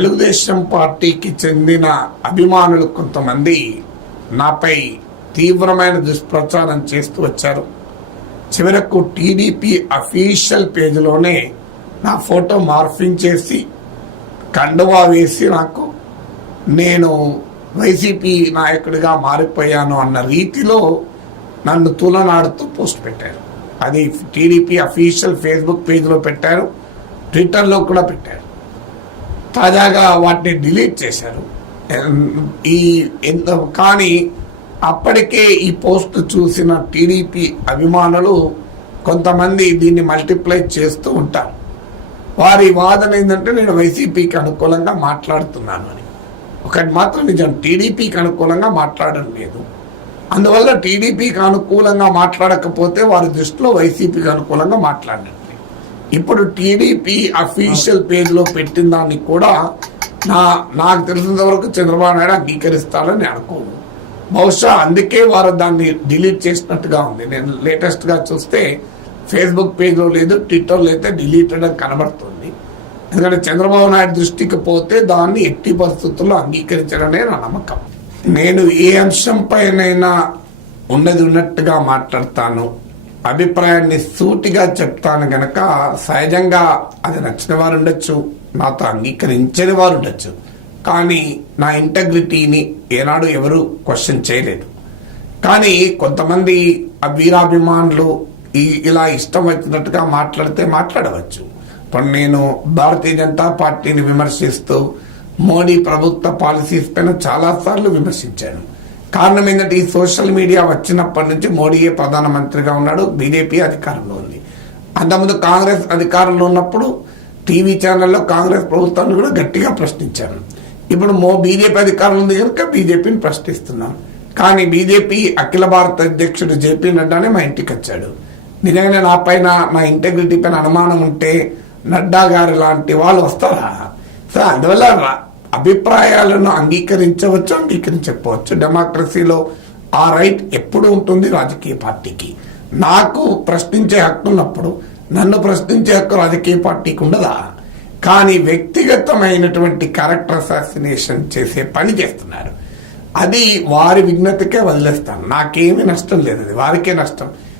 తెలుగుదేశం పార్టీకి చెందిన అభిమానులు కొంతమంది నాపై తీవ్రమైన దుష్ప్రచారం చేస్తూ వచ్చారు. చివరకు టీడీపీ అఫీషియల్ పేజీలోనే నా ఫోటో మార్ఫింగ్ చేసి కండువా వేసి నాకు నేను వైసీపీ నాయకుడిగా మారిపోయాను అన్న రీతిలో నన్ను తూలనాడుతూ పోస్ట్ పెట్టారు. అది టీడీపీ అఫీషియల్ ఫేస్బుక్ పేజ్లో పెట్టారు ట్విట్టర్లో కూడా పెట్టారు. తాజాగా వాటిని డిలీట్ చేశారు. ఈ ఎంత కానీ అప్పటికే ఈ పోస్ట్ చూసిన టీడీపీ అభిమానులు కొంతమంది దీన్ని మల్టిప్లై చేస్తూ ఉంటారు. వారి వాదన ఏంటంటే నేను వైసీపీకి అనుకూలంగా మాట్లాడుతున్నాను అని. ఒకటి మాత్రం నిజం టీడీపీకి అనుకూలంగా మాట్లాడడం లేదు. అందువల్ల టీడీపీకి అనుకూలంగా మాట్లాడకపోతే వారి దృష్టిలో వైసీపీకి అనుకూలంగా మాట్లాడారు ఇప్పుడు టీడీపీ అఫీషియల్ పేజ్లో పెట్టిన దాన్ని కూడా నా నాకు తెలిసినంత వరకు చంద్రబాబు నాయుడు అంగీకరిస్తాడని అనుకోను. బహుశా అందుకే వారు దాన్ని డిలీట్ చేసినట్టుగా ఉంది. నేను లేటెస్ట్గా చూస్తే ఫేస్బుక్ పేజ్లో లేదు ట్విట్టర్లో అయితే డిలీటెడ్ అని కనబడుతుంది. ఎందుకంటే చంద్రబాబు నాయుడు దృష్టికి పోతే దాన్ని ఎట్టి పరిస్థితుల్లో అంగీకరించడనే నా నమ్మకం. నేను ఏ అంశంపైనైనా ఉన్నది ఉన్నట్టుగా మాట్లాడతాను. అభిప్రాయాన్ని సూటిగా చెప్తాను గనక సహజంగా అది నచ్చిన వారు ఉండొచ్చు నాతో అంగీకరించని వారు ఉండొచ్చు. కానీ నా ఇంటగ్రిటీని ఏనాడు ఎవరు క్వశ్చన్ చేయలేదు. కానీ కొంతమంది వీరాభిమానులు ఈ ఇలా ఇష్టం వచ్చినట్టుగా మాట్లాడితే మాట్లాడవచ్చు. ఇప్పుడు నేను భారతీయ జనతా పార్టీని విమర్శిస్తూ మోడీ ప్రభుత్వ పాలసీస్ పైన చాలాసార్లు విమర్శించాను. కారణం ఏంటంటే ఈ సోషల్ మీడియా వచ్చినప్పటి నుంచి మోడీయే ప్రధానమంత్రిగా ఉన్నాడు బీజేపీ అధికారంలో ఉంది. అంతకుముందు కాంగ్రెస్ అధికారంలో ఉన్నప్పుడు టీవీ ఛానల్లో కాంగ్రెస్ ప్రభుత్వాన్ని కూడా గట్టిగా ప్రశ్నించాను ఇప్పుడు మో బీజేపీ అధికారంలో ఉంది కనుక బీజేపీని ప్రశ్నిస్తున్నాం. కానీ బీజేపీ అఖిల భారత అధ్యక్షుడు జేపీ నడ్డానే మా ఇంటికి వచ్చాడు. నిజంగానే నా పైన నా ఇంటెగ్రిటీ పైన అనుమానం ఉంటే నడ్డా గారు లాంటి వాళ్ళు వస్తారా? సో అందువల్ల రా- అభిప్రాయాలను అంగీకరించవచ్చు అంగీకరించకపోవచ్చు. డెమోక్రసీలో ఆ రైట్ ఎప్పుడు ఉంటుంది? రాజకీయ పార్టీకి. నాకు ప్రశ్నించే హక్కు ఉన్నప్పుడు నన్ను ప్రశ్నించే హక్కు రాజకీయ పార్టీకి ఉండదా? కానీ వ్యక్తిగతమైనటువంటి క్యారెక్టర్ అసాసినేషన్ చేసే పని చేస్తున్నారు. అది వారి విఘ్నతకే వదిలేస్తాను. నాకేమీ నష్టం లేదు. అది వారికే నష్టం.